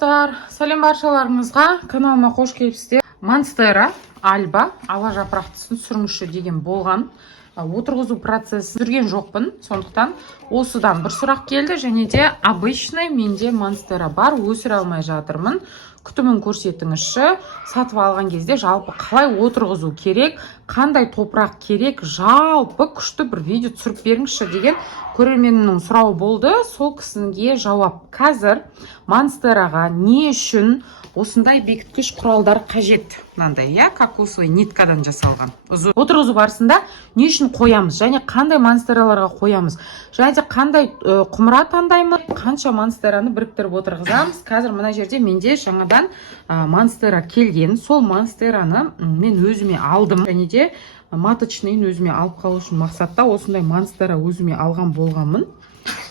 достар, сәлем баршаларыңызға, каналыма қош келіпсіздер. Монстера альба ала жапырақтысын сүріңізші деген болған. Отырғызу процесін жүрген жоқпын, сондықтан осыдан бір сұрақ келді, және де обычный менде монстера бар, өсіре алмай жатырмын. Күтімін көрсетіңізші, сатып алған кезде жалпы қалай отырғызу керек, қандай топырақ керек, жалпы күшті бір видео түсіріп беріңізші деген көрерменнің сұрауы болды. Сол кісіге жауап: қазір монстераға не үшін осындай бекіткіш құралдар қажет? Мынандай, кокосовый ниткадан жасалған. Отырғызу барысында не үшін қоямыз, және қандай монстераларға қоямыз, және де қандай құмыра таңдаймыз, қанша монстераны біріктіріп отырғызамыз. Қазір мына жерде менде жаңадан монстера келген. Сол монстераны мен өзіме алдым, және де маточныйын өзіме алып қалу үшін мақсатта осындай монстера өзіме алған болғанмын.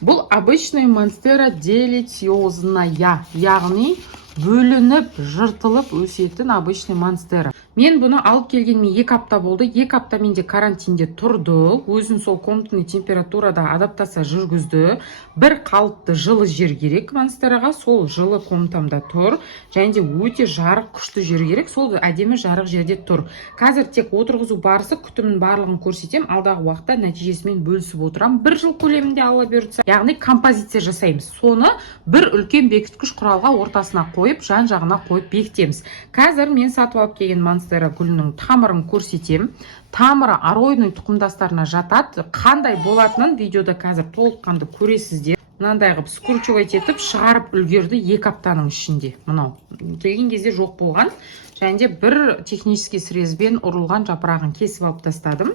Бұл обычный монстера делициозная, яғни бөлініп, жыртылып өсетін обычный монстера. Мен бұны алып келгеніме 2 апта болды. 2 апта менде карантинде тұрды. Өзін сол комнатный температурада адаптация жүргізді. Бір қалыпты жылы жер керек монстераға. Сол жылы комнатамда тұр. Және де өте жарық, күшті жер керек. Сол әдемі жарық жерде тұр. Қазір тек отырғызу барысы, күтімнің барлығын көрсетем. Алдағы уақытта нәтижесімен бөлісіп отырам. 1 жыл көлемінде алла бұйыртса. Яғни композиция жасаймыз. Соны бір үлкен бекіткіш құралға ортасына қойып, жан-жағына қойып бекітеміз. Қазір мен сатып алып келген монстера гүлінің тамырын көрсетем. Тамыры аройный тұқымдастарына жатады. Қандай болатынын видеода қазір толыққанды көресіздер. Мынандай қылып скручивать етіп шығарып үлгерді 2 аптаның ішінде. Мынау келген кезде жоқ болған. Және де бір технический срезбен ұрылған жапырағын кесіп алып тастадым.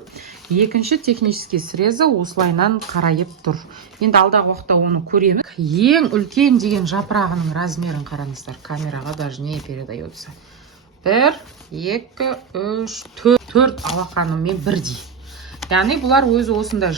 Екінші технический срезі осылайнан қарайып тұр. Енді алдағы уақытта оны көреміз. Ең үлкен деген жапырағының размерін қараңыздар. Камераға даже не передается. 1, 2, 3, 4 алақанымен бірдей. Яғни бұлар өзі осында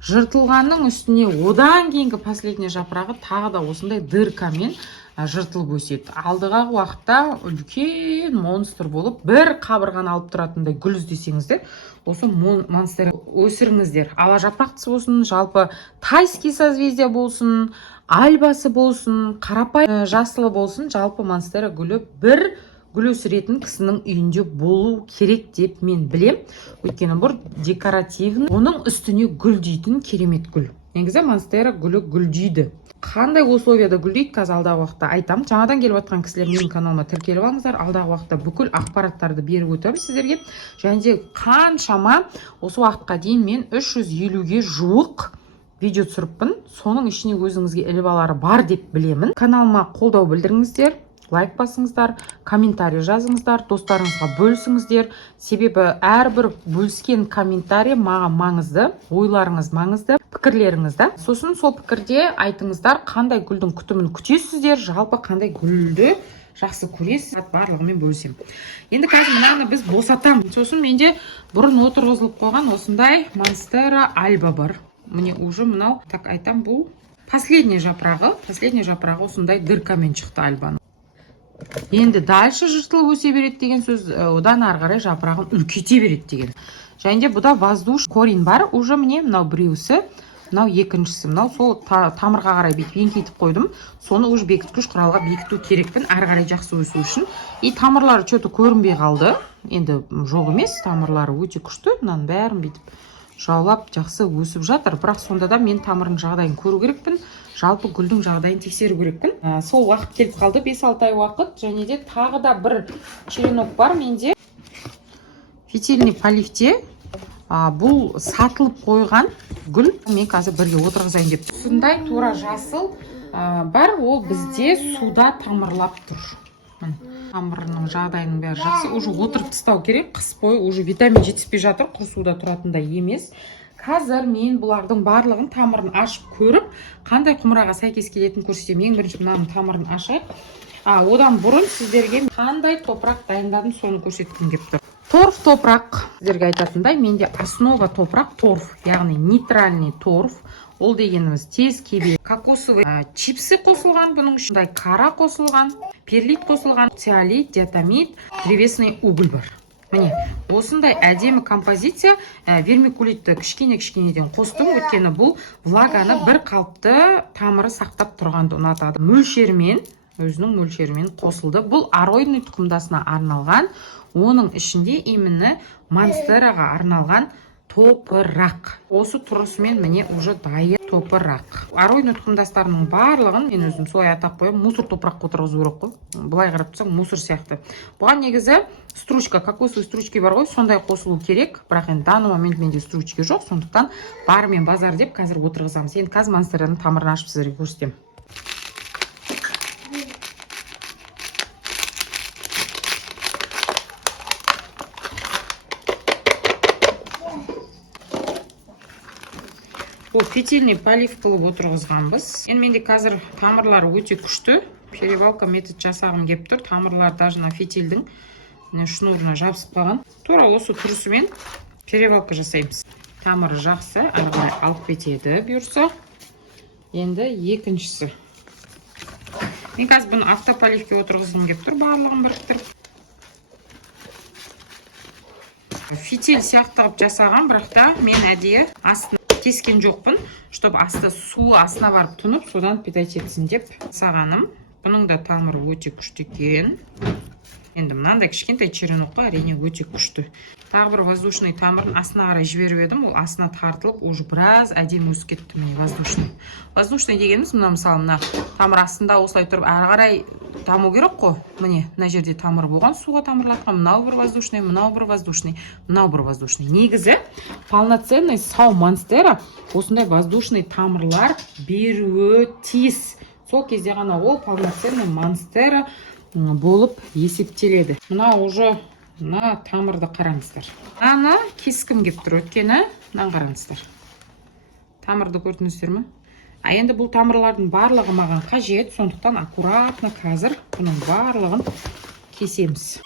жыртылғанның үстіне одан кейінгі последний жапырағы тағы да осындай дыркамен жыртылып өседі. Алдыға уақытта үлкен монстр болып, бір қабырғаны алып тұратындай гүл іздесеңіздер, осы монстер өсіріңіздер. Ала жапырақтысы болсын, жалпы тайский созвездия болсын, альбасы болсын, қарапайым жасылы болсын, жалпы монстера гүлі бір гүл өсіретін кісінің үйінде болу керек деп мен білем. Өйткені бұл декоративный, оның үстіне гүлдейтін керемет гүл. Негізі монстера гүлі гүлдейді. Қандай условияда гүлдейді, қазір алдағы уақытта айтам. Жаңадан келіп жатқан кісілер менің каналыма тіркеліп алыңыздар. Алдағы уақытта бүкіл ақпараттарды беріп өтемін сіздерге. Және де қаншама осы уақытқа дейін мен 350-ге жуық видео түсіріппін. Соның ішіне өзіңізге іліп бар деп білемін. Каналыма қолдау білдіріңіздер. Лайк басыңыздар, комментарий жазыңыздар, достарыңызға бөлісіңіздер. Себебі әрбір бөліскен комментарий маған маңызды, ойларыңыз маңызды, пікірлеріңізді. Сосын сол пікірде айтыңыздар, қандай гүлдің күтімін күтесіздер, жалпы қандай гүлді жақсы көресіз, барлығымен бөлісем. Енді қазір мынаны біз босатам. Сосын менде бұрын отырғызылып қойған осындай монстера альба бар. Міне уже мынау, так айтам, бұл последний жапырағы осындай дыркамен шықты альбаның. Енді дальше жыртылып өсе береді деген сөз, одан ары қарай жапырағын үлкейте береді деген. Және де бұда воздуш корень бар. Уже міне мынау біреусі, мынау екіншісі. Мынау сол тамырға қарай бетіп еңкейтіп қойдым. Соны уже бекіткіш құралға бекіту керекпін, ары қарай жақсы өсу үшін. И тамырлары что-то көрінбей қалды. Енді жоқ емес, тамырлары өте күшті. Мынаның бәрін бетіп жаулап жақсы өсіп жатыр. Бірақ сонда да мен тамырын жағдайын көру керекпін. Жалпы гүлдің жағдайын тексеру керекпін. Сол уақыт келіп қалды, 5-6 ай уақыт. Және де тағы да бір черенок бар менде. Фитильный поливте. Бұл сатылып қойған гүл. Мен қазір бірге отырғызайын деп. Сондай тура жасыл бар, ол бізде суда тамырлап тұр. Тамырының жағдайының бәрі жақсы. Уже отырып тастау керек. Қыс бойы уже витамин жетіспей жатыр. Құр суда тұратындай емес. Қазір мен бұлардың барлығын тамырын ашып көріп, қандай құмыраға сәйкес келетін көрсетем. Ең бірінші мынаның тамырын ашайық. Одан бұрын сіздерге қандай топырақ дайындадым, соны көрсеткім келіп тұр. Торф топырақ. Сіздерге айтатындай, менде основа топырақ торф, яғни нейтральный торф. Ол дегеніміз тез кебе. Кокосовый чипсы қосылған, бұның ішінде қара қосылған, перлит қосылған, циолит, диатомит, древесный уголь бар. Міне, осындай әдемі композиция. Вермикулитті кішкене-кішкенеден қостым, өйткені бұл влаганы бір қалыпты тамыры сақтап тұрғанды ұнатады. Мөлшермен өзінің мөлшерімен қосылды. Бұл аройный тұқымдасына арналған, оның ішінде именно монстераға арналған топырақ. Осы тұрысымен міне уже дайын топырақ. Аройный тұқымдастарының барлығын мен өзім солай атап қоямын, мусор топыраққа отырғызу керек қой. Былай қарап тұрсаң мусор сияқты. Бұған негізі стручка, кокосовый стручки бар ғой, сондай қосылу керек. Бірақ енді данный момент менде стручки жоқ, сондықтан барымен базар деп қазір отырғызамыз. Енді қазір монстераның тамырын ашып сіздерге көрсетемін. Бұл фитильный полив қылып отырғызғанбыз. Енді менде қазір тамырлары өте күшті. Перевалка метод жасағым келіп тұр. Тамырлар даже на фитильдің шнурына жабысып қалған. Тура осы тұрысымен перевалка жасаймыз. Тамыры жақсы, ары қарай алып кетеді бұйырса. Енді екіншісі. Мен қазір бұны автополивке отырғызғым келіп тұр, барлығын біріктіріп. Фитиль сияқты қылып жасаған, бірақ та мен әдейі астына кескен жоқпын, чтобы асты су астына барып тұнып, содан питать етсін деп жасағаным. Бұның да тамыры өте күшті екен. Енді мынандай кішкентай черенокқа әрине өте күшті. Тағы бір воздушный тамырын астына қарай жіберіп едім, ол астына тартылып, уже біраз әдемі өсіп кетті міне воздушный. Воздушный дегеніміз мына мысалы мына тамыр астында осылай тұрып ары қарай даму керек қой. Міне мына жерде тамыр болған, суға тамырлатқан, мынау бір воздушный, мынау бір воздушный, мынау бір воздушный. Негізі полноценный сау монстера осындай воздушный тамырлар беруі тиіс. Сол кезде ғана ол полноценный монстера болып есептеледі. Мына уже мына тамырды қараңыздар. Мынаны кескім келіп тұр, өйткені мынаны қараңыздар. Тамырды көрдіңіздер ме? Енді бұл тамырлардың барлығы маған қажет, сондықтан аккуратно қазір бұның барлығын кесеміз.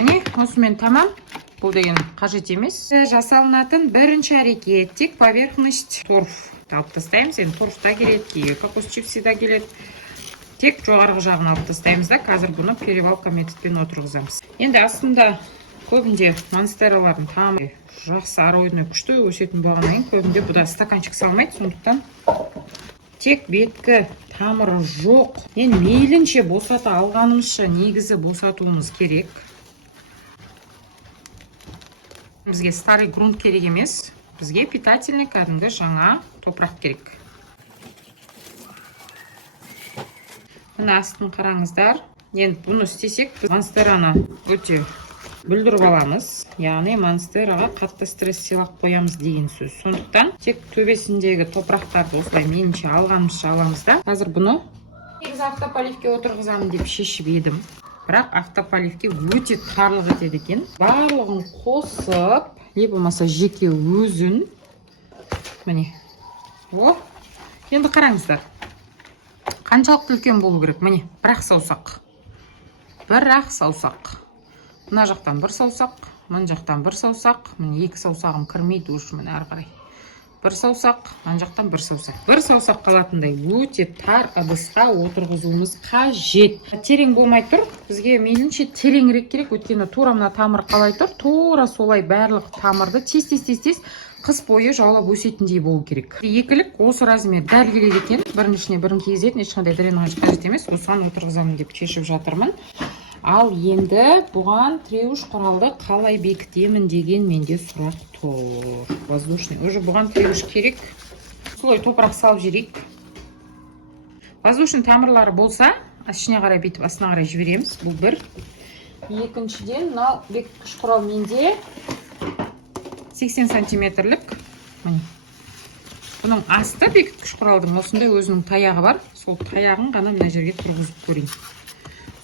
Міне, осымен тамам. Бұл деген қажет емес. Жасалынатын бірінші әрекет тек поверхность торф. Алып тастаймыз. Енді торф та келеді, кейде кокос чипсы да келеді. Тек жоғарғы жағын алып тастаймыз да, қазір бұны перевалка методпен отырғызамыз. Енді астында көбінде монстералардың тамыры жақсы аройный күшті өсетін болғаннан кейін көбінде бұда стаканчик салмайды, сондықтан тек беткі тамыры жоқ. Енді мейлінше босата алғанымызша негізі босатуымыз керек. Бізге старый грунт керек емес, бізге питательный кәдімгі жаңа топырақ керек. Мына астын қараңыздар. Енді бұны істесек, біз монстераны өте бүлдіріп аламыз. Яғни монстераға қатты стресс сыйлап қоямыз деген сөз. Сондықтан тек төбесіндегі топырақтарды осылай мейлінше алғанымызша аламыз да. Қазір бұны негізі автополивке отырғызамын деп шешіп едім. Бірақ автополивке өте тарлық етеді екен. Барлығын қосып, не болмаса жеке өзін. Міне. О, енді қараңыздар. Қаншалықты үлкен болу керек? Міне, бір-ақ саусақ. Бір-ақ саусақ. Мына жақтан бір саусақ, мына жақтан бір саусақ. Міне, екі саусағым кірмейді өш міне ары қарай. Бір саусақ, мына жақтан бір саусақ. Бір саусақ қалатындай өте тар ыдысқа отырғызуымыз қажет. Терең болмай тұр. Бізге мейлінше тереңірек керек, өйткені тура мына тамыр қалай тұр, тура солай барлық тамырды тез қыс бойы жаулап өсетіндей болу керек. Екілік осы размер дәл келеді екен. Біріншіне бірін кигізетін, ешқандай дренаж қажет емес. Осыған отырғызамын деп шешіп жатырмын. Ал енді бұған тіреуіш құралды қалай бекітемін деген менде сұрақ тұр. Воздушный. Уже бұған тіреуіш керек. Солай топырақ салып жіберейік. Воздушный тамырлары болса, ішіне қарай бетіп астына қарай жібереміз. Бұл бір. Екіншіден, мынау бекіткіш құрал менде 80 сантиметрлік. Бұның асты бекіткіш құралдың осындай өзінің таяғы бар. Сол таяғын ғана мына жерге тұрғызып көрейін.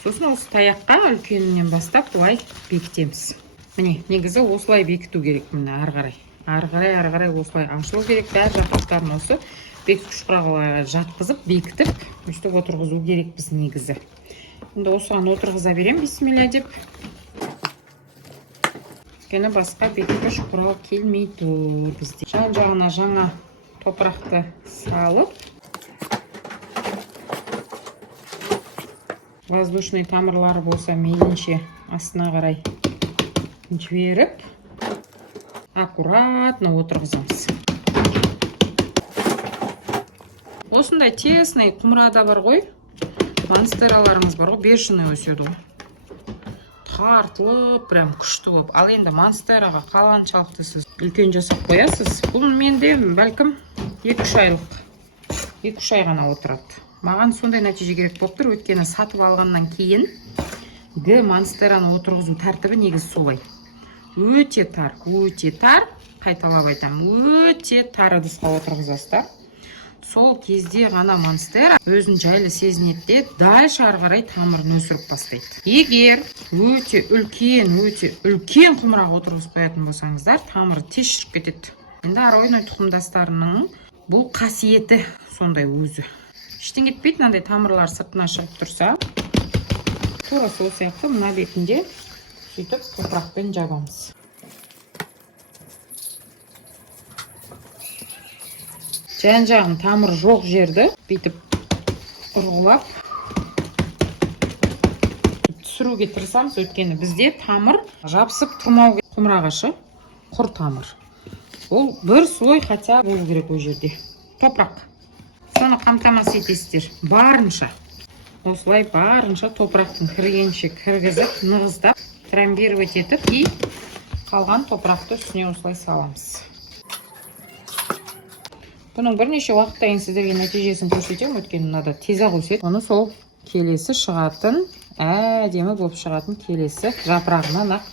Сосын осы таяққа үлкенінен бастап бұлай бекітеміз. Міне, негізі осылай бекіту керек міне ары қарай. Ары қарай осылай ашылу керек. Бәр жақтарын осы бекіткіш құралға жатқызып, бекітіп, өстіп отырғызу керек біз негізі. Енді осыған отырғыза берем, бисмилля деп. Өйткені басқа бекіткіш құрал келмей тұр бізде. Жан-жағына жаңа топырақты салып, воздушный тамырлары болса мейлінше астына қарай жіберіп, аккуратно отырғызамыз. Осындай тесный құмырада бар ғой, монстераларыңыз бар ғой, бешеный өседі ғой. Тартылып, прям күшті болып. Ал енді монстераға қаланшалықты сіз үлкен жасап қоясыз. Бұл менде бәлкім 2-3 айлық. 2-3 ай ғана отырады. Маған сондай нәтиже керек болып тұр, өйткені сатып алғаннан кейін монстераны отырғызу тәртібі негізі солай. Өте тар, қайталап айтам, өте тар ыдысқа отырғызасыздар. Сол кезде ғана монстера өзін жайлы сезінеді де, дальше ары қарай тамырын өсіріп бастайды. Егер өте үлкен құмыраға отырғызып қоятын болсаңыздар, тамыры тез шіріп кетеді. Енді аройной тұқымдастарының бұл қасиеті сондай өзі. Ештен кетпейді, мынандай тамырлар сыртына шығып тұрса, тура сол сияқты мына бетінде сөйтіп топырақпен жабамыз. Жан-жағын тамыр жоқ жерді бүйтіп ұрғылап түсіруге тырысамыз, өйткені бізде тамыр жабысып тұрмау құмырағашы, құр тамыр. Ол бір слой хотя болу керек ол жерде. Топырақ. Соны қамтамасыз етесіздер. Барынша. Осылай барынша топырақтың кіргенше кіргізіп, нығыздап, трамбировать етіп, и қалған топырақты үстіне осылай саламыз. Бұның бірнеше уақыттайын сіздерге нәтижесін көрсетемін, өйткені мынада тез-ақ өседі. Оны сол келесі шығатын, әдемі болып шығатын келесі жапырағынан ақ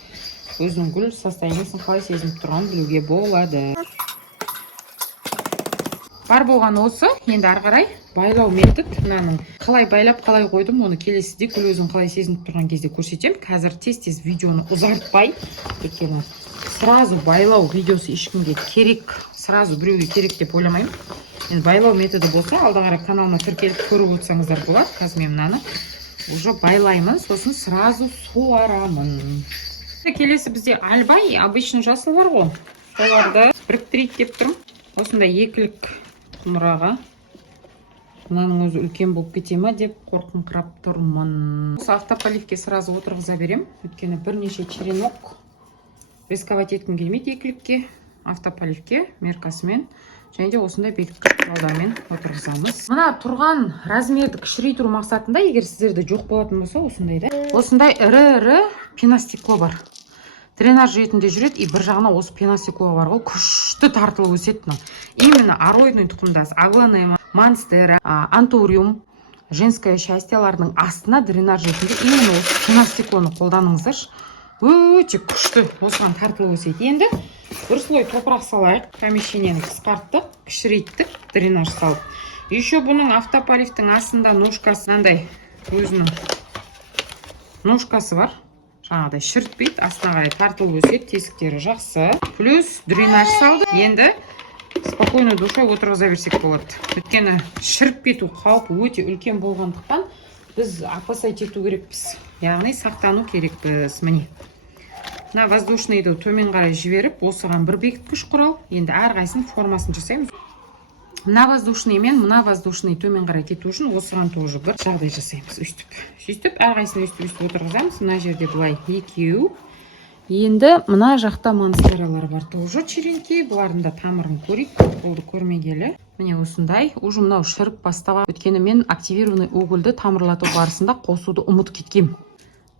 өзінің гүл состояниесін қалай сезініп тұрғанын білуге болады. Бар болған осы, енді ары қарай байлау метод. Мынаның қалай байлап, қалай қойдым, оны келесіде гүл өзін қалай сезініп тұрған кезде көрсетемін. Қазір тез-тез видеоны ұзартпай, өйткені сразу байлау видеосы ешкімге керек, сразу біреуге керек деп ойламаймын. Енді байлау методы болса, алда қарай каналыма тіркеліп көріп отырсаңыздар болады. Қазір мен мынаны уже байлаймын, сосын сразу суарамын. Келесі бізде альба и обычный жасыл бар ғой. Соларды біріктірейік деп тұрмын. Осындай екілік құмыраға. Мынаның өзі үлкен болып кете ма деп қорқыңқырап тұрмын. Осы автополивке сразу отырғыза берем, өйткені бірнеше черенок рисковать еткім келмейді екілікке, автополивке меркасымен, және де осындай бекіткіш құралдармен отырғызамыз. Мына тұрған размерді кішірейту мақсатында, егер сіздерде жоқ болатын болса, осындай ірі пеностекло бар. Дренаж ретінде жүреді, и бір жағына осы пеностекло бар ғой, күшті тартылып өседі. Именно аройный тұқымдас, аглонема, монстера, антуриум, женское счастьелардың астына дренаж ретінде именно осы пеностеклоны қолданыңыздар. Өте күшті осыған тартылып өседі. Енді бір слой топырақ салайық. Помещениені қысқарттық, кішірейттік, дренаж салып. Еще бұның автополивтің астында ножкасы, мынандай өзінің ножкасы бар. Жаңағыдай шіртпейді, астына қарай тартылып өседі, тесіктері жақсы. Плюс дренаж салды. Енді спокойно душой отырғыза берсек болады. Өйткені шіріп кету қаупі өте үлкен болғандықтан біз опасать ету керекпіз. Яғни сақтану керекпіз. Міне. Мына воздушныйды төмен қарай жіберіп, осыған бір бекіткіш құрал. Енді әрқайсының формасын жасаймыз. Мына воздушный мен мына воздушный төмен қарай кету үшін осыған тоже бір жағдай жасаймыз. Сөйтіп, әрқайсыны өстіп отырғызамыз. Мына жерде былай екеу. Енді мына жақта монстералар бар. Тоже черенки. Бұлардың да тамырын көрейік. Болды көрмегелі. Міне осындай. Уже мынау шіріп бастаған. Өткені мен активированный угольді тамырлату барысында қосуды ұмытып кеткем.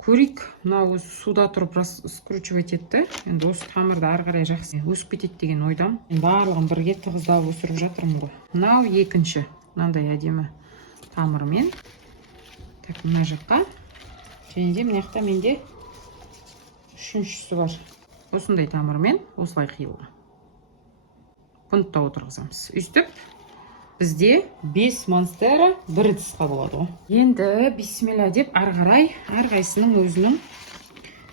Көрейік. Мынау суда тұрып скручивать етті. Енді осы тамырды ары қарай жақсы өсіп кетеді деген ойдам. Барлығын бірге тығыздап өсіріп жатырмын ғой. Мынау екінші. Мынандай әдемі тамырмен. Так, мына жаққа. Және де мына жақта менде үшіншісі бар. Осындай тамырмен осылай қиылған. Бұны да отырғызамыз. Үстіп бізде 5 монстера бір ыдысқа болады ғой. Енді бисмилля деп ары қарай әрқайсының өзінің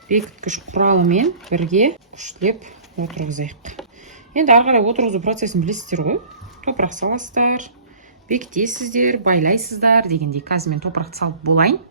бекіткіш құралымен бірге күштеп отырғызайық. Енді ары қарай отырғызу процесін білесіздер ғой. Топырақ саласыздар, бекітесіздер, байлайсыздар дегендей. Қазір мен топырақты салып болайын.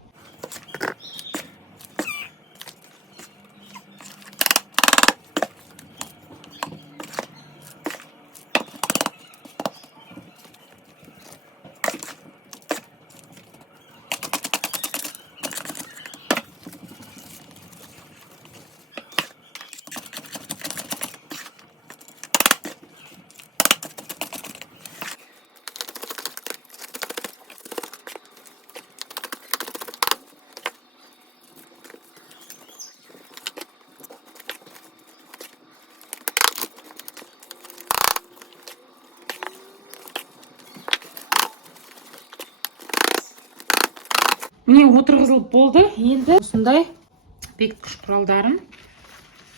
міне отырғызылып болды. Енді осындай бекіткіш құралдарын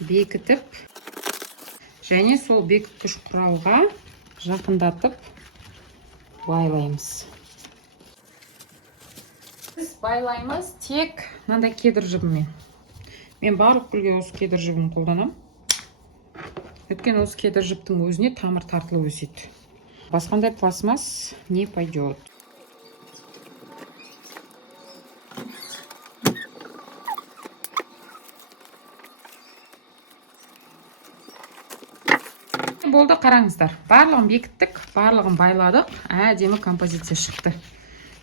бекітіп және сол бекіткіш құралға жақындатып байлаймыз. Біз байлаймыз тек мынандай кедір жібімен. Мен барлық гүлге осы кедір жібін қолданамын. Өйткені осы кедір жіптің өзіне тамыр тартылып өседі. Басқандай пластмасс не пойдет. Болды, қараңыздар. Барлығын бекіттік, барлығын байладық. Әдемі композиция шықты.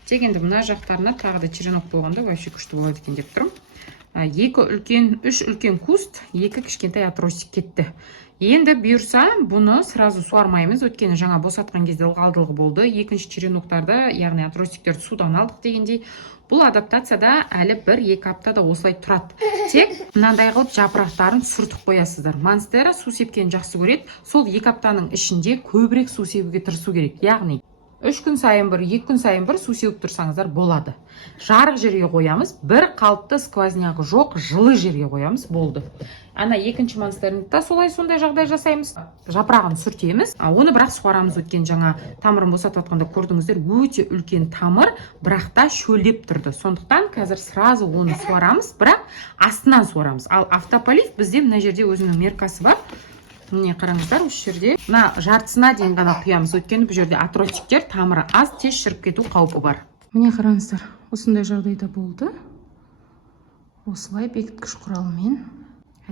Тек енді мына жақтарына тағы да черенок болғанда вообще күшті болады екен деп тұрмын. Үш үлкен куст, 2 кішкентай отростик кетті. Енді бұйырса, бұны сразу суармаймыз. Өткені жаңа босатқан кезде ылғалдылығы болды. Екінші череноктарды, яғни отростиктерді судан алдық дегендей. Бұл адаптацияда әлі 1-2 аптада осылай тұрады. Тек мынандай қылып жапырақтарын сүртіп қоясыздар. Монстера су сепкенін жақсы көреді. Сол 2 аптаның ішінде көбірек су себуге тырысу керек. Яғни 3 күн сайын бір, 2 күн сайын бір су сеуіп тұрсаңыздар болады. Жарық жерге қоямыз, бір қалыпты сквозняғы жоқ, жылы жерге қоямыз, болды. Ана екінші монстерінде сондай жағдай жасаймыз. Жапырағын сүртеміз, оны бірақ суарамыз. Өткен жаңа тамырын босатып жатқанда көрдіңіздер, өте үлкен тамыр, бірақ та шөлдеп тұрды. Сондықтан қазір сразу оны суарамыз, бірақ астынан суарамыз. Ал автополив бізде мына жерде өзінің меркасы бар. Міне қараңыздар, осы жерде мына жартысына дейін ғана құямыз. Өйткені бұл жерде отростиктер тамыры аз, тез шіріп кету қаупі бар. Міне қараңыздар, осындай жағдайда болды. Осылай бекіткіш құралымен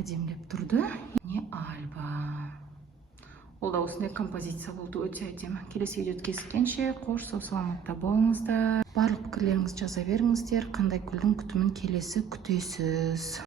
әдемілеп тұрды. Не альба. Ол да осындай композиция болды, өте әдемі. Келесі видеода кездескенше қош сау саламатта болыңыздар. Барлық пікірлеріңізді жаза беріңіздер. Қандай гүлдің күтімін келесі күтесіз.